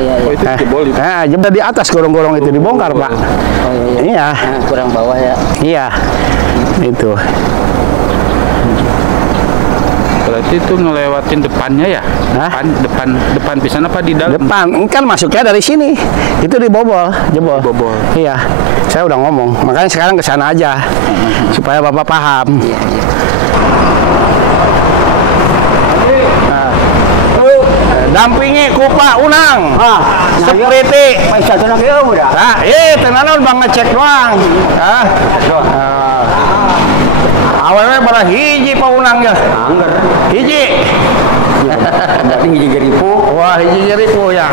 iya. Oh, itu jebol itu. Jebol di atas gorong-gorong itu dibongkar, Pak. Oh iya. Iya. Nah, kurang bawah ya. Iya. Itu. Berarti itu ngelewatin depannya ya? Depan pisan apa di dalam? Depan, kan masuknya dari sini. Itu dibobol, jebol. Bobol. Iya. Saya udah ngomong. Makanya sekarang ke sana aja. Supaya Bapak paham. Iya, iya. Dampingi ku Pak Unang. Seperti tenanon bang ngecek doang. Awalnya pada hiji Pak Unang ya. Angger. Hiji. Berarti hiji jeripu. Wah, hiji jeripu ya.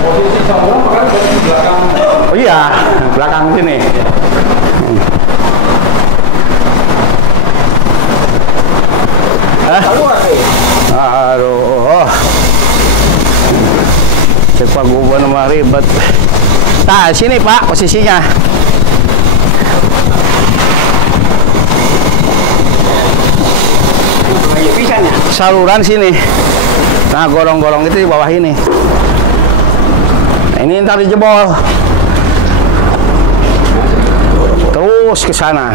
Posisi saung kan di belakang. Oh iya, belakang sini. Aduh. Cek Pak Gubernur mah ribet. Nah, sini Pak posisinya. Saluran sini. Nah, gorong-gorong itu di bawah ini. Nah, ini ntar dijebol. Terus ke sana.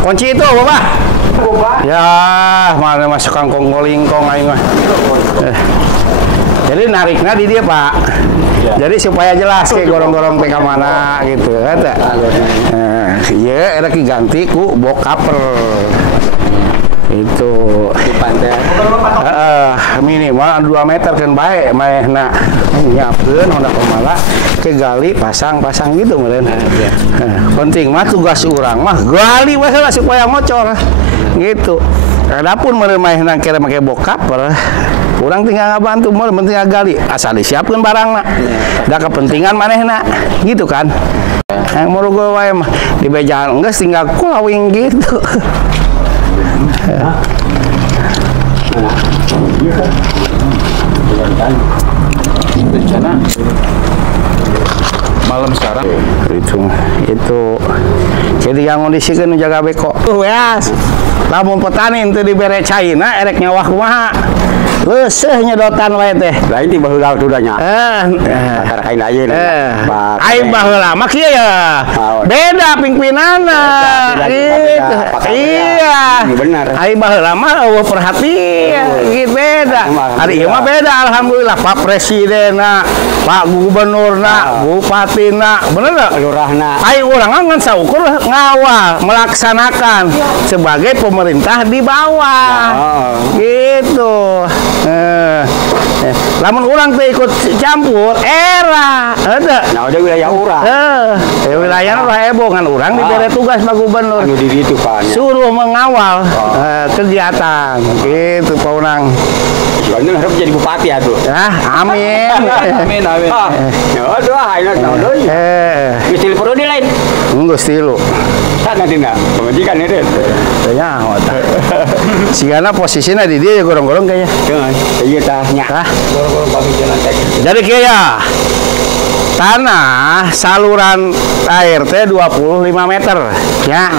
Kunci itu, Bapak. Ya, mana masuk kangkong golingkong aing mah. Jadi nariknya di dia, Pak. Ya. Jadi supaya jelas kayak gorong-gorong teh mana gitu, kata. Iya, ada ganti ku bokaper. Itu Di pantai. minimal 2 meter kan baik maehna nyiapkeun honda pemala ke gali pasang-pasang gitu meureun. Penting mah tugas urang mah gali masalah supaya ngocor gitu. Adapun meureun maehna kere make bokaper, urang tinggal ngabantu meureun penting gali asal disiapkeun barangna. Da kepentingan manehna gitu kan. Yang murugo wae mah di bejaan geus tinggal kulawing gitu. Rencana malam sekarang itu jadi yang kondisikan jaga beko tuh ya lamun petani itu dibere caina erek nyawah kumaha leuseuh nyedotan wae teh Lain di baheula tudanya. Antara kain ayeuna. Aing baheula mah kieu ya. Beda pingpinana. Gitu. Iya. Benar. Aing baheula mah eueuh perhatian gitu beda. Ari ieu mah beda alhamdulillah Pak Presidenna, Pak Gubernurna, Bupatina, bener enggak? Lurahna. Aing urang ngan saukur ngawal melaksanakan sebagai pemerintah di bawah. Gitu. Lamun urang teh ikut campur era ada. Nah, udah wilayah urang. Wilayahna ulah ebongan urang dibere tugas Pak Gubernur. Anu di ditu kan. Suruh mengawal kegiatan. Gitu Pak Unang. Soalnya harap jadi bupati atuh. Amin. amin. Ya doa enak naon deui. Geus perlu di lain. Geus tilu. Sana dina pemajikan itu. Ya, sigana posisinya di dia ya gorong-gorong kayaknya. Iya tahnya. Gorong-gorong pagi jalan teh. Jadi kayak tanah saluran air teh 25 meter ya.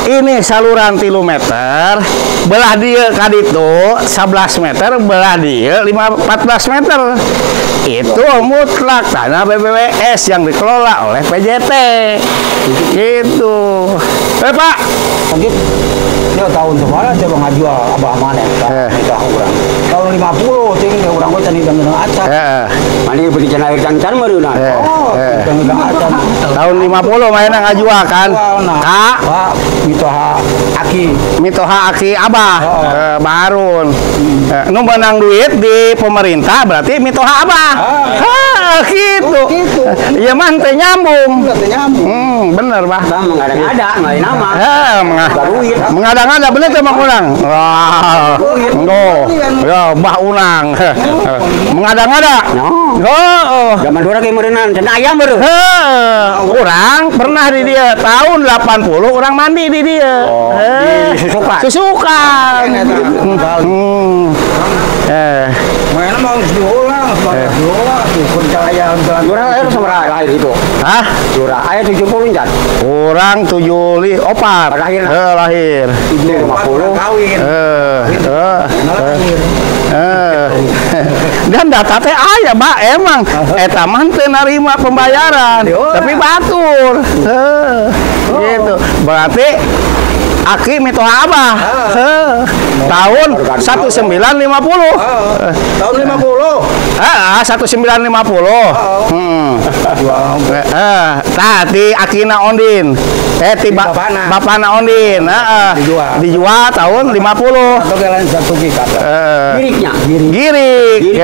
Ini saluran 3 meter, belah dia kaditu 11 meter, belah dia 14 meter. Itu mutlak tanah BBWS yang dikelola oleh PJT. Gitu. Pak. Lanjut. Ya tahun sekolah coba ngajual abah mana itu urang. Tahun 50 ting urang we tadi dengan acan. Mani beuti can air cancan meureunan. Dengan acan. Tahun 50 mainna ngajual kan. Kak, Mitoha Aki Abah Barun. Nu menang duit di pemerintah berarti Mitoha Abah. Gitu. Iya mah teh nyambung. Bener, Pak. Mengada-ngada lain nama. Mengada-ngada bener teh Bang Unang. Wah. Ya, Mbah Unang. Mengada-ngada. Zaman dulu ge meureunnan cenah ayam baru. Urang pernah di dia tahun 80 urang mandi di dia. Susukan. Mana mau diulang, diulang, pencahayaan jalan. Durang air sama lahir itu. Hah? Durang air 70 kan. Orang 74 Lahir. Lahir 50 kawin. Dan data teh aya, Mbak, emang eta mah teu narima pembayaran, tapi batur. Gitu. Berarti Aki mitoha Abah. Tahun 1950. Tahun 50. 1950. Tadi Akina Ondin. Ti Bapana Ondin. Dijual tahun 50. Togelan satu giga. Giriknya, Girik.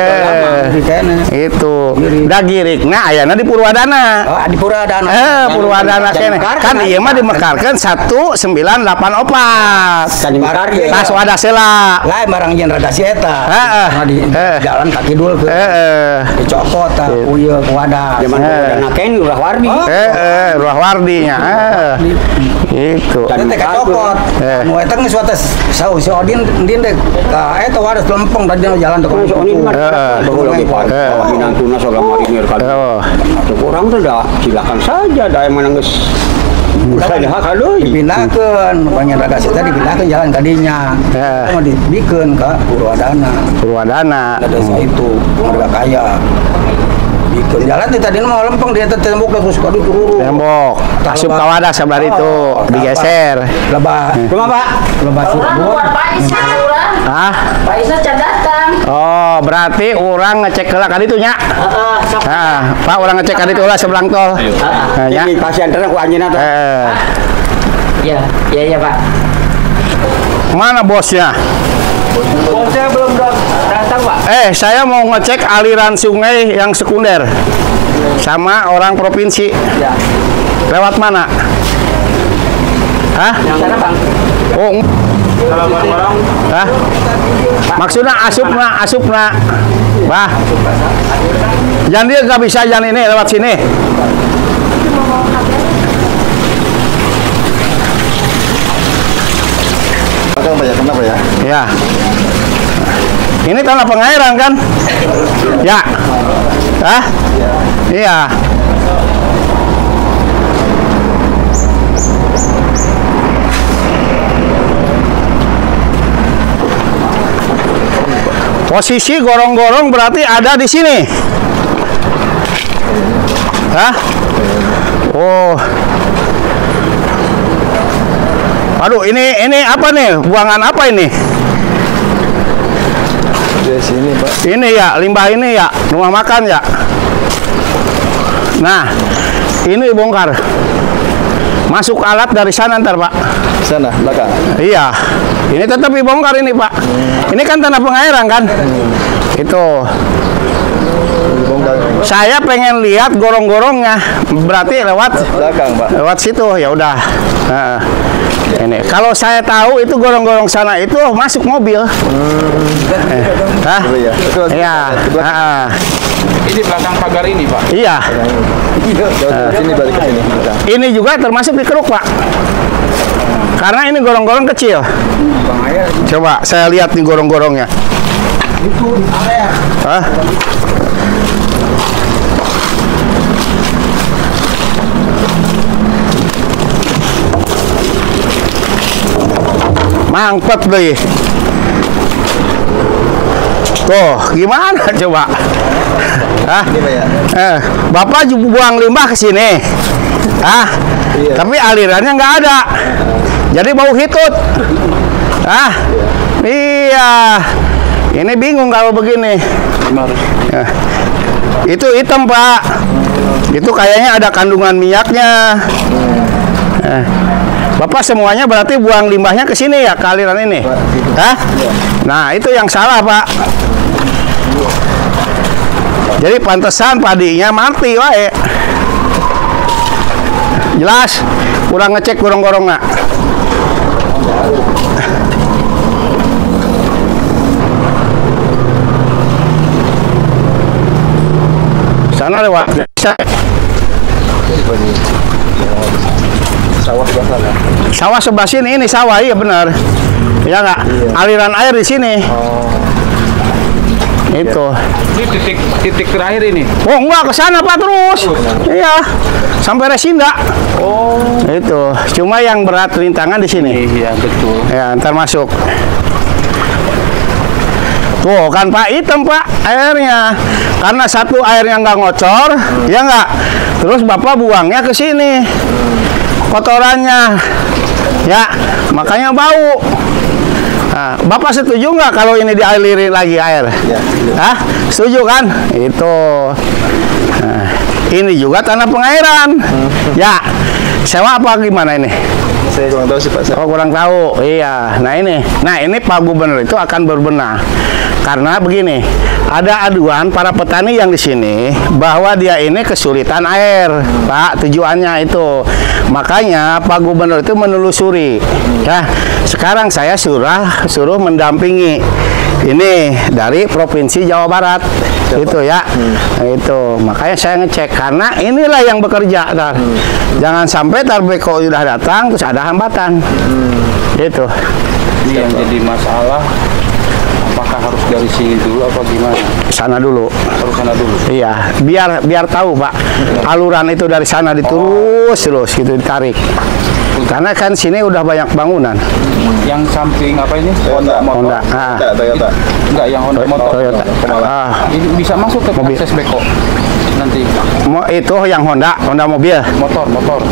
Itu. Da girikna ayana di Purwadana. Di Purwadana. Purwadana kene. Kan ieu mah dimekarkeun 1984. Kan dimekar ge. Tas wadah sela. Lain barang yen rada si eta. Di jalan kaki dul ke. Dicokot uyeuh ku wadah. Zaman Purwadana kene Lurah Wardi. Lurah Wardinya. Itu. Teh kacokot. Nu eta geus wates saus si Odin ndin teh ka eta wadah lempeng tadi jalan teh si Odin mah. Binantuna soga marinir kali. Orang teh da silakan saja da emang geus dipindahkan, banyak rada sita dipindahkan jalan kadinya. Mau dibikin ke Purwadana. Ada itu warga kaya. Bikin jalan tadi mau lempeng dia tembok terus kadu turun. Tembok. Asup kawadah sabar itu digeser. Lebah. Cuma Pak. Lebah subuh. Pak Isa can datang. Oh, berarti orang ngecek heula ka ditu nya. Pak orang ngecek ka ditu heula sebelang tol. Ya. Ini pasien terang ku anjeunna teh. Iya, Pak. Mana bosnya? Bosnya belum datang, Pak. Saya mau ngecek aliran sungai yang sekunder sama orang provinsi. Ya. Lewat mana? Yang sana, Bang. Oh. Maksudnya asupna. Bah. Jangan dia nggak bisa jangan ini lewat sini. Kenapa ya? Ya. Ini tanah pengairan kan? Ya. Iya. Posisi gorong-gorong berarti ada di sini. Oh. Aduh, ini apa nih? Buangan apa ini? Di sini, Pak. Ini ya, limbah ini ya, rumah makan ya. Nah, ini bongkar. Masuk alat dari sana ntar, Pak. Sana, belakang. Iya. Ini tetap dibongkar ini, Pak. Ini kan tanah pengairan kan? Itu. Saya pengen lihat gorong-gorongnya. Berarti lewat belakang, Pak. Lewat situ, ya udah. Ini kalau saya tahu itu gorong-gorong sana itu masuk mobil. Iya. Ini belakang pagar ini, Pak. Iya. Sini balik ke sini. Ini juga termasuk di keruk, Pak. Karena ini gorong-gorong kecil. Coba saya lihat nih gorong-gorongnya. Itu di area. Mangpet deh. Tuh, gimana coba? Bapak buang limbah ke sini. Iya. Tapi alirannya nggak ada. Jadi bau hitut. Iya. Ini bingung kalau begini. Itu hitam, Pak. Itu kayaknya ada kandungan minyaknya. Bapak semuanya berarti buang limbahnya ke sini ya, ke aliran ini? Nah, itu yang salah, Pak. Jadi pantesan padinya mati, wae. Jelas, kurang ngecek gorong-gorongnya. Sana lewat. Sawah sebelah sana. Sawah sebelah sini, ini sawah, iya benar. Ya nggak? Aliran air di sini. Itu. Ini titik terakhir ini. Oh enggak, ke sana Pak terus. Iya. Sampai Resinda. Oh. Itu. Cuma yang berat rintangan di sini. Iya, betul. Ya, ntar masuk. Tuh kan Pak, hitam Pak airnya. Karena satu airnya nggak ngocor, ya nggak. Terus Bapak buangnya ke sini. Kotorannya. Ya, makanya bau. Nah, Bapak setuju nggak kalau ini dialirin lagi air? Ya. Hah? Setuju kan? Itu. Nah, ini juga tanah pengairan. Ya, sewa apa gimana ini? Saya kurang tahu sih Pak. Oh, kurang tahu. Iya. Nah ini Pak Gubernur itu akan berbenah. Karena begini, ada aduan para petani yang di sini bahwa dia ini kesulitan air, Pak. Tujuannya itu. Makanya Pak Gubernur itu menelusuri. Ya, sekarang saya suruh mendampingi ini dari Provinsi Jawa Barat. Itu ya. Itu. Makanya saya ngecek karena inilah yang bekerja, Tar. Jangan sampai Beko sudah datang terus ada hambatan. Itu. Ini yang jadi masalah. Apakah harus dari sini dulu apa gimana? Sana dulu. Harus sana dulu. Iya, biar tahu Pak. Aluran itu dari sana terus gitu ditarik. Karena kan sini udah banyak bangunan. Yang samping apa ini? Honda motor. Honda. Toyota. Enggak, yang Honda motor. Toyota. Ini bisa masuk ke Mobil. akses Beko nanti. Itu yang Honda mobil.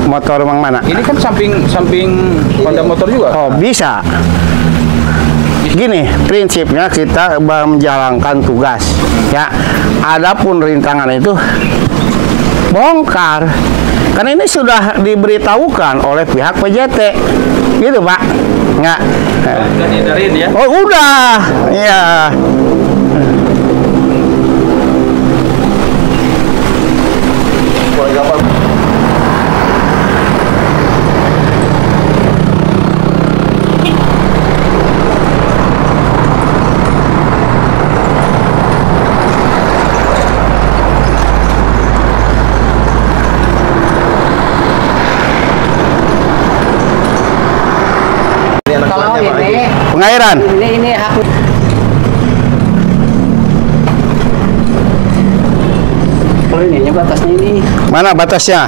Motor. Yang mana? Ini kan samping Honda motor juga. Oh, bisa. Gini, prinsipnya kita menjalankan tugas. Ya, adapun rintangan itu bongkar. Kan ini sudah diberitahukan oleh pihak PJT. Gitu, Pak. Nggak. Udah dihindarin ya? Oh, udah. Iya. Boleh kapal. Kalau ini Pengairan. ini hak kalau ini batasnya ini, Mana batasnya?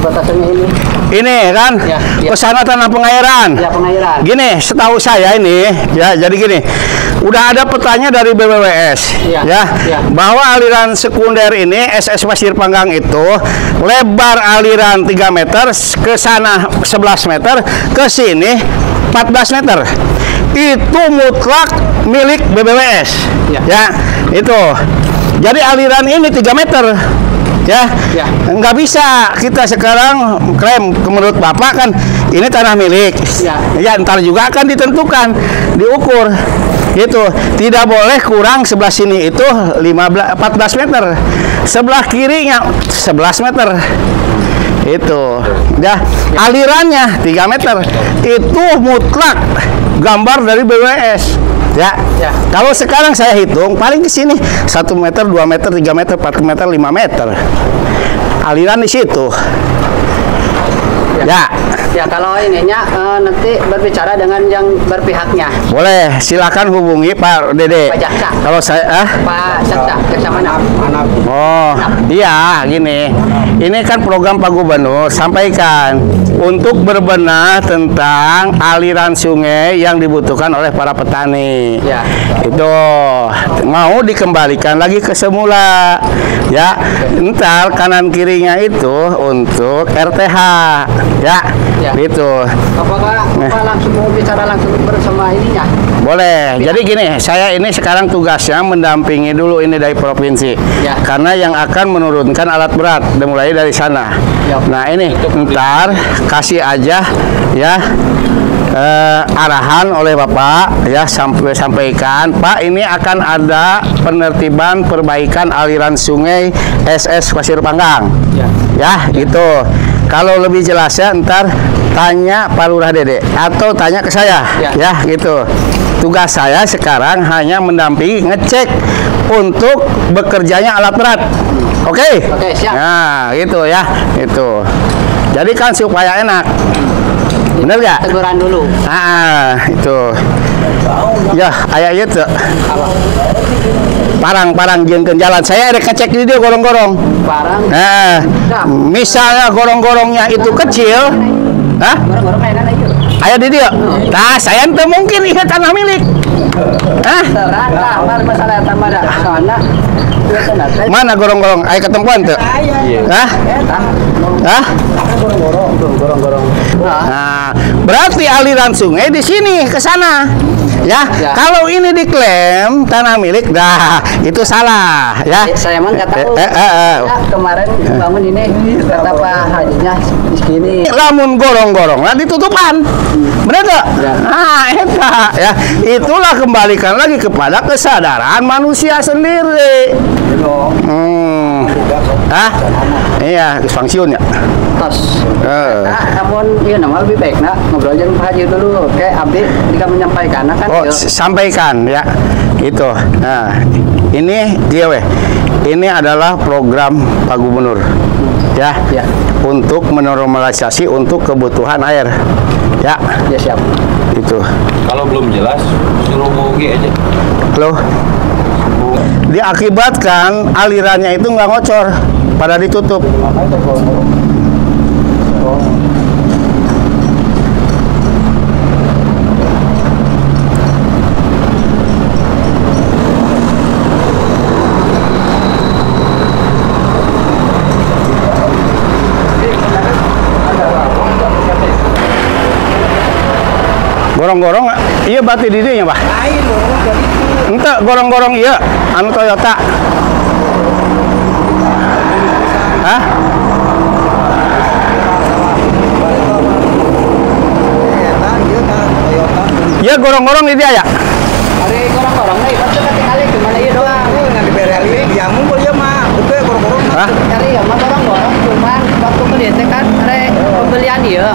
batasannya ini. Ini kan Ya, ya. ke sana tanah pengairan. Ya pengairan. Gini, setahu saya ini ya, jadi gini. Udah ada petanya dari BPWS Ya, ya, ya. bahwa aliran sekunder ini SS Pasir Panggang itu lebar aliran 3 meter, ke sana 11 meter, ke sini 14 meter. Itu mutlak milik BPWS. Ya, itu. Jadi aliran ini 3 meter. Ya, Ya. nggak bisa kita sekarang klaim menurut Bapak kan ini tanah milik. Ya. Ntar juga akan ditentukan, diukur. Gitu. Tidak boleh kurang sebelah sini itu 14 meter. Sebelah kirinya 11 meter. Itu. Ya, alirannya 3 meter. Itu mutlak gambar dari BWS. Ya. Ya. Kalau sekarang saya hitung paling ke sini 1 meter, 2 meter, 3 meter, 4 meter, 5 meter. Aliran di situ. Ya. Ya kalau ininya nanti berbicara dengan yang berpihaknya. Boleh, silakan hubungi Pak Dede. Pak Jaksa. Kalau saya Pak Jaksa, Jaksa mana? Oh, iya, gini. Ini kan program Pak Gubernur sampaikan untuk berbenah tentang aliran sungai yang dibutuhkan oleh para petani. Ya. Itu mau dikembalikan lagi ke semula. Ya, ntar kanan kirinya itu untuk RTH. Ya. Ya. Gitu. Apakah Bapak langsung mau bicara langsung bersama ininya? Boleh. Jadi gini, saya ini sekarang tugasnya mendampingi dulu ini dari provinsi. Ya. Karena yang akan menurunkan alat berat dimulai dari sana. Ya. Nah, ini ntar kasih aja ya arahan oleh Bapak ya, sampaikan Pak, ini akan ada penertiban perbaikan aliran sungai SS Pasir Panggang. Ya. Ya, gitu. Kalau lebih jelasnya ntar tanya Pak Lurah Dede atau tanya ke saya. Ya, gitu. Tugas saya sekarang hanya mendampingi, ngecek untuk bekerjanya alat berat. Oke? Oke, siap. Nah, gitu ya. Itu. Jadi kan supaya enak. Bener gak? Teguran dulu. Ah, itu. Ya, ayah itu. Apa? parang jengkeun jalan. Saya ada ngecek di dia gorong-gorong. Parang. Misalnya gorong-gorongnya itu kecil, hah? Gorong-gorong mainan aja. Ayo di dia. Nah, saya ente mungkin iya tanah milik. Hah? Terang lah, masalah tambah dah. Soalnya Mana gorong-gorong? Ayo ketemuan tuh. Hah? Hah? gorong-gorong. Nah, berarti aliran sungai di sini ke sana. Ya, kalau ini diklaim tanah milik, dah itu salah, ya. Saya emang nggak tahu. Ya, kemarin bangun ini kata Pak Hajinya di sini. Lamun gorong-gorong lah ditutupan, bener gak? Ya. Nah, eta, ya. Itulah kembalikan lagi kepada kesadaran manusia sendiri. Hah? Iya, dispangsiun ya. Tos. Nah, namun iya nama lebih baik nak ngobrol dengan Pak Haji dulu. Kayak Abdi jika menyampaikan kan. Oh, sampaikan ya. Itu. Nah, ini dia weh. Ini adalah program Pak Gubernur. Ya. Ya. Untuk menormalisasi untuk kebutuhan air. Ya. Ya siap. Itu. Kalau belum jelas, suruh moge aja. Loh. Diakibatkan alirannya itu nggak ngocor, pada ditutup. Gorong-gorong, iya berarti di dinya, Pak? Ente gorong-gorong iya, anu Toyota. Hah? Iya gorong-gorong di dia ya? Hari gorong-gorong nih, pasti kali gimana ya doang. Nggak diberi diamu kok dia mah, udah gorong-gorong. Hah? Hari ya mah gorong-gorong cuman waktu melihat kan pembelian dia.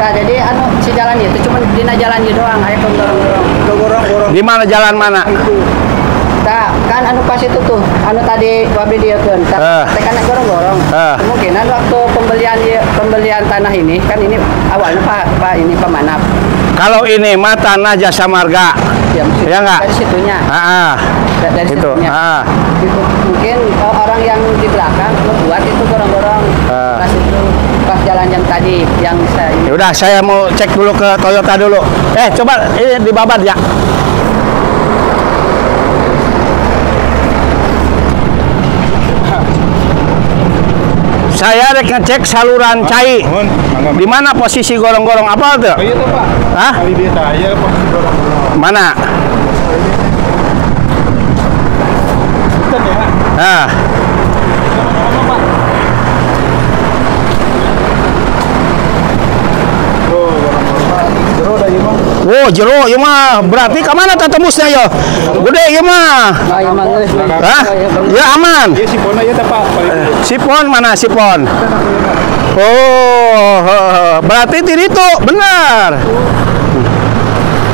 Nah, jadi anu si jalan itu cuma dina jalan dia doang, aya gorong-gorong. Gorong-gorong. Di mana jalan mana? Nah, kan anu pas itu tuh, anu tadi babi dia kan, tekan gorong-gorong. Kemungkinan waktu pembelian tanah ini kan ini awalnya Pak ini pemanap. Kalau ini mah tanah Jasa Marga. Ya enggak? Dari situnya. Dari itu. situnya. Itu mungkin orang yang di belakang membuat itu gorong-gorong. Pas itu pas jalan yang tadi yang saya. Ya udah, saya mau cek dulu ke Toyota dulu. Coba ini dibabat ya. Saya rek ngecek saluran cai. Di mana posisi gorong-gorong apa tuh? Oh iya tuh Pak. Hah? Kali dia saya posisi gorong-gorong. Mana? Bukan ya? Nah. Oh, jero ieu mah berarti ka mana tembusnya ya? Gede ieu mah. Hah? Ya aman. Iya sipon aja teh Pak. Sipon mana sipon? Oh, berarti di itu benar.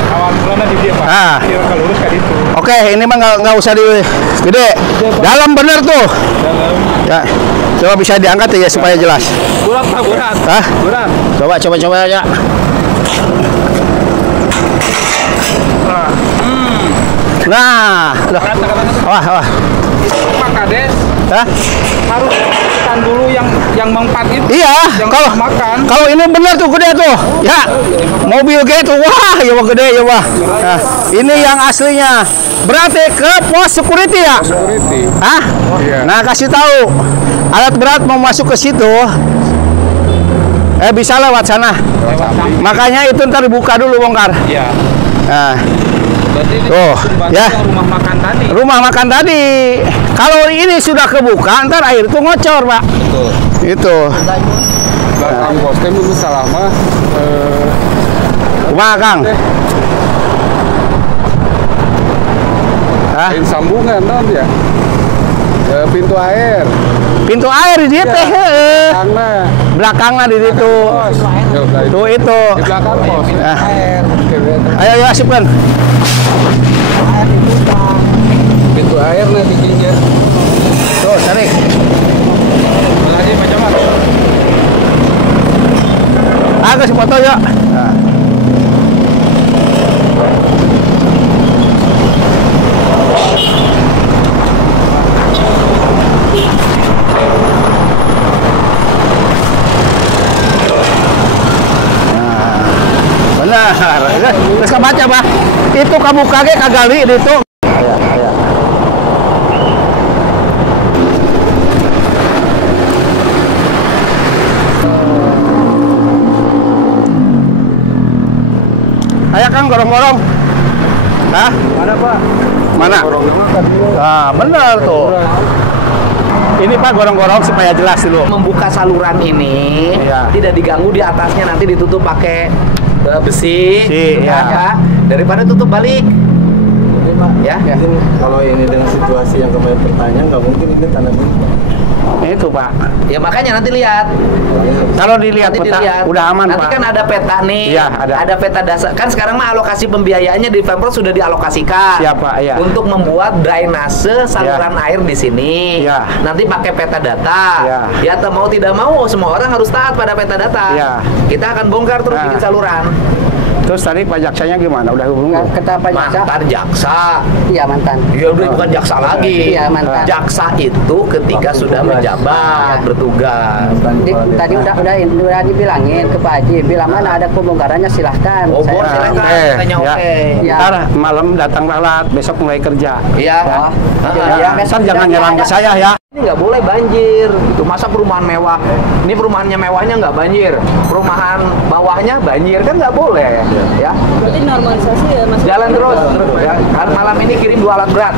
Awal mulanya di dia Pak. Dia kalau lurus ka ditu. Oke, ini mah nggak usah di gede. Dalam bener tuh. Dalam. Ya. Coba bisa diangkat ya supaya jelas. Berat Pak, berat. Hah? Berat. Coba aja. Nah, wah. Pak Kades Hah? harus makan dulu yang mengpat itu. Iya, yang kalau makan. kalau ini benar tuh gede tuh. Ya. Mobil gitu. Wah, ya gede ya, Wah. Nah, ini yang aslinya. Berarti ke pos security ya? Security. Hah? Iya. Nah, kasih tahu. Alat berat mau masuk ke situ. Bisa lewat sana. Makanya itu ntar dibuka dulu bongkar. Iya. Nah. Berarti ya. Rumah makan tadi. Rumah makan tadi. Kalau ini sudah kebuka, ntar air itu ngocor, Pak. Betul. Itu. Belakang postem itu salah mah. Kumaha, Kang? Hah? Sambungan non ya. Pintu air. Pintu air di situ. Karena Belakangnya di situ. Tuh itu. di belakang pos. Ayo asupkan. Pintu air nanti tinggi. Tuh, tarik. Lagi macam apa? Agus foto yuk. Nah. benar. Terus kebaca, Bah. Itu kamu kaget kagali itu. Ya. Ayo Kang gorong-gorong. Nah, Mana Pak? mana? Nah, benar tuh. Ini Pak gorong-gorong supaya jelas dulu. Membuka saluran ini tidak diganggu di atasnya, nanti ditutup pakai besi, ya. Daripada tutup balik. Ya. Kalau ini dengan situasi yang kemarin bertanya, nggak mungkin ini tanah milik. Itu Pak. Ya makanya nanti lihat. Kalau dilihat Nanti peta dilihat. udah aman Nanti Pak. kan ada peta nih. Iya, ada. peta dasar. Kan sekarang mah alokasi pembiayaannya di Pemprov sudah dialokasikan. Siapa? Iya. Untuk membuat drainase saluran air di sini. Iya. Nanti pakai peta data. Iya. Ya mau tidak mau semua orang harus taat pada peta data. Iya. Kita akan bongkar terus bikin saluran. Terus tadi Pak Jaksanya gimana? Udah hubungi? Kata Pak Jaksa. Mantan jaksa. Iya mantan. Ya udah bukan jaksa lagi. Iya, mantan. Jaksa itu ketika sudah menjabat bertugas. Tadi udah dibilangin ke Pak Haji, bilang mana ada pembongkarannya silahkan. Oh, bos, silakan. Katanya oke. Ya. Ntar malam datang lalat, besok mulai kerja. Iya. Ya, besok jangan nyerang ke saya ya. Ini nggak boleh banjir. Itu masa perumahan mewah. Ini perumahannya mewahnya nggak banjir. Perumahan bawahnya banjir kan nggak boleh. Ya. Berarti normalisasi ya Mas. Jalan terus. Ya. Karena malam ini kirim 2 alat berat.